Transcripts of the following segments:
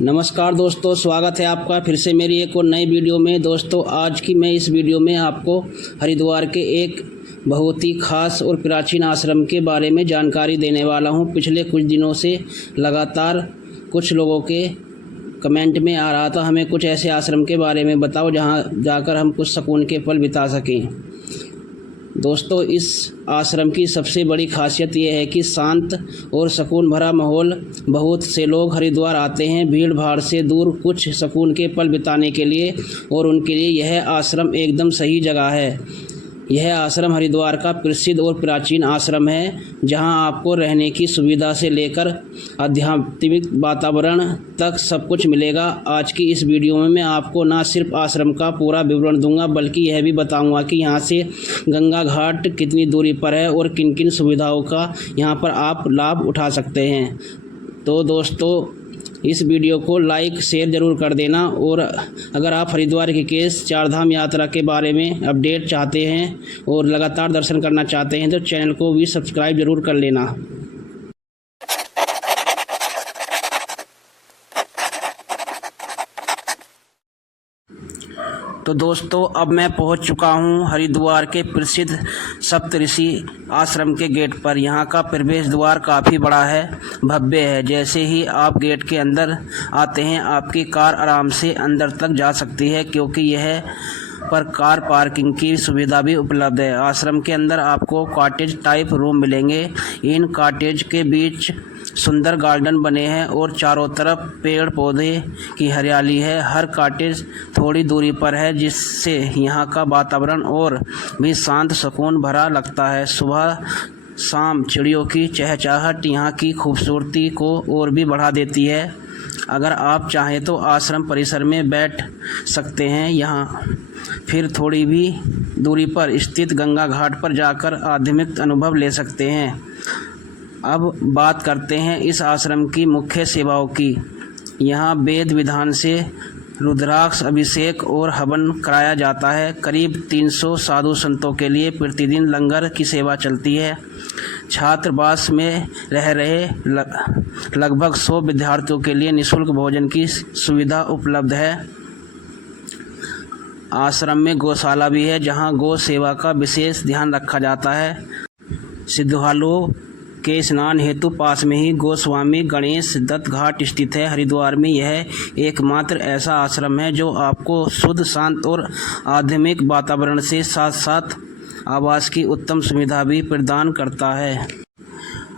नमस्कार दोस्तों, स्वागत है आपका फिर से मेरी एक और नई वीडियो में। दोस्तों, आज की मैं इस वीडियो में आपको हरिद्वार के एक बहुत ही खास और प्राचीन आश्रम के बारे में जानकारी देने वाला हूं। पिछले कुछ दिनों से लगातार कुछ लोगों के कमेंट में आ रहा था, हमें कुछ ऐसे आश्रम के बारे में बताओ जहां जाकर हम कुछ सुकून के पल बिता सकें। दोस्तों, इस आश्रम की सबसे बड़ी खासियत यह है कि शांत और सुकून भरा माहौल। बहुत से लोग हरिद्वार आते हैं भीड़ भाड़ से दूर कुछ सुकून के पल बिताने के लिए, और उनके लिए यह आश्रम एकदम सही जगह है। यह आश्रम हरिद्वार का प्रसिद्ध और प्राचीन आश्रम है, जहां आपको रहने की सुविधा से लेकर आध्यात्मिक वातावरण तक सब कुछ मिलेगा। आज की इस वीडियो में मैं आपको न सिर्फ आश्रम का पूरा विवरण दूंगा, बल्कि यह भी बताऊंगा कि यहां से गंगा घाट कितनी दूरी पर है और किन किन सुविधाओं का यहां पर आप लाभ उठा सकते हैं। तो दोस्तों, इस वीडियो को लाइक शेयर ज़रूर कर देना, और अगर आप हरिद्वार की केस चारधाम यात्रा के बारे में अपडेट चाहते हैं और लगातार दर्शन करना चाहते हैं तो चैनल को भी सब्सक्राइब ज़रूर कर लेना। तो दोस्तों, अब मैं पहुंच चुका हूं हरिद्वार के प्रसिद्ध सप्तऋषि आश्रम के गेट पर। यहां का प्रवेश द्वार काफ़ी बड़ा है, भव्य है। जैसे ही आप गेट के अंदर आते हैं, आपकी कार आराम से अंदर तक जा सकती है, क्योंकि यह पर कार पार्किंग की सुविधा भी उपलब्ध है। आश्रम के अंदर आपको कॉटेज टाइप रूम मिलेंगे। इन कॉटेज के बीच सुंदर गार्डन बने हैं और चारों तरफ पेड़ पौधे की हरियाली है। हर कॉटेज थोड़ी दूरी पर है, जिससे यहाँ का वातावरण और भी शांत सुकून भरा लगता है। सुबह शाम चिड़ियों की चहचहाहट यहाँ की खूबसूरती को और भी बढ़ा देती है। अगर आप चाहें तो आश्रम परिसर में बैठ सकते हैं। यहाँ फिर थोड़ी भी दूरी पर स्थित गंगा घाट पर जाकर आध्यात्मिक अनुभव ले सकते हैं। अब बात करते हैं इस आश्रम की मुख्य सेवाओं की। यहाँ वेद विधान से रुद्राक्ष अभिषेक और हवन कराया जाता है। करीब 300 साधु संतों के लिए प्रतिदिन लंगर की सेवा चलती है। छात्रावास में रह रहे लगभग 100 विद्यार्थियों के लिए निःशुल्क भोजन की सुविधा उपलब्ध है। आश्रम में गौशाला भी है, जहां गौ सेवा का विशेष ध्यान रखा जाता है। श्रद्धालुओं के स्नान हेतु पास में ही गोस्वामी गणेश दत्त घाट स्थित है। हरिद्वार में यह एकमात्र ऐसा आश्रम है जो आपको शुद्ध, शांत और आध्यात्मिक वातावरण से साथ साथ आवास की उत्तम सुविधा भी प्रदान करता है।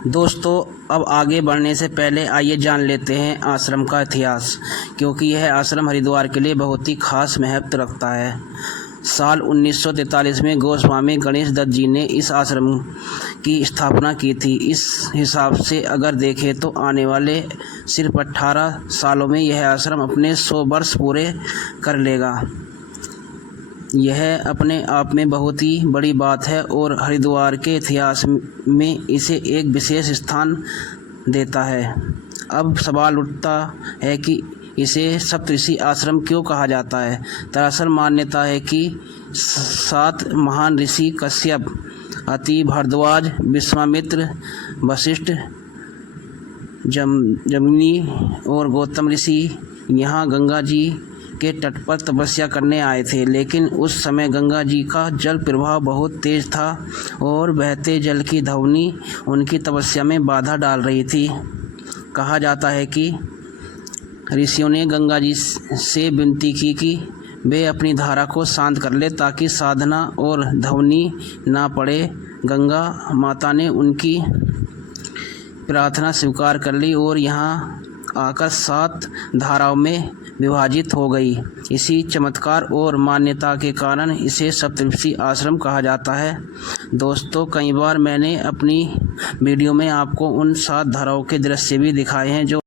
दोस्तों, अब आगे बढ़ने से पहले आइए जान लेते हैं आश्रम का इतिहास, क्योंकि यह आश्रम हरिद्वार के लिए बहुत ही खास महत्व रखता है। साल 1943 में गोस्वामी गणेश दत्त जी ने इस आश्रम की स्थापना की थी। इस हिसाब से अगर देखें तो आने वाले सिर्फ 18 सालों में यह आश्रम अपने 100 वर्ष पूरे कर लेगा। यह अपने आप में बहुत ही बड़ी बात है और हरिद्वार के इतिहास में इसे एक विशेष स्थान देता है। अब सवाल उठता है कि इसे सप्तऋषि आश्रम क्यों कहा जाता है। दरअसल मान्यता है कि 7 महान ऋषि कश्यप, अति, भारद्वाज, विश्वामित्र, वशिष्ठ, जमनी और गौतम ऋषि यहाँ गंगा जी के तट पर तपस्या करने आए थे। लेकिन उस समय गंगा जी का जल प्रवाह बहुत तेज था और बहते जल की ध्वनि उनकी तपस्या में बाधा डाल रही थी। कहा जाता है कि ऋषियों ने गंगा जी से विनती की कि वे अपनी धारा को शांत कर ले, ताकि साधना और ध्वनि ना पड़े। गंगा माता ने उनकी प्रार्थना स्वीकार कर ली और यहाँ आकर 7 धाराओं में विभाजित हो गई। इसी चमत्कार और मान्यता के कारण इसे सप्तऋषि आश्रम कहा जाता है। दोस्तों, कई बार मैंने अपनी वीडियो में आपको उन 7 धाराओं के दृश्य भी दिखाए हैं जो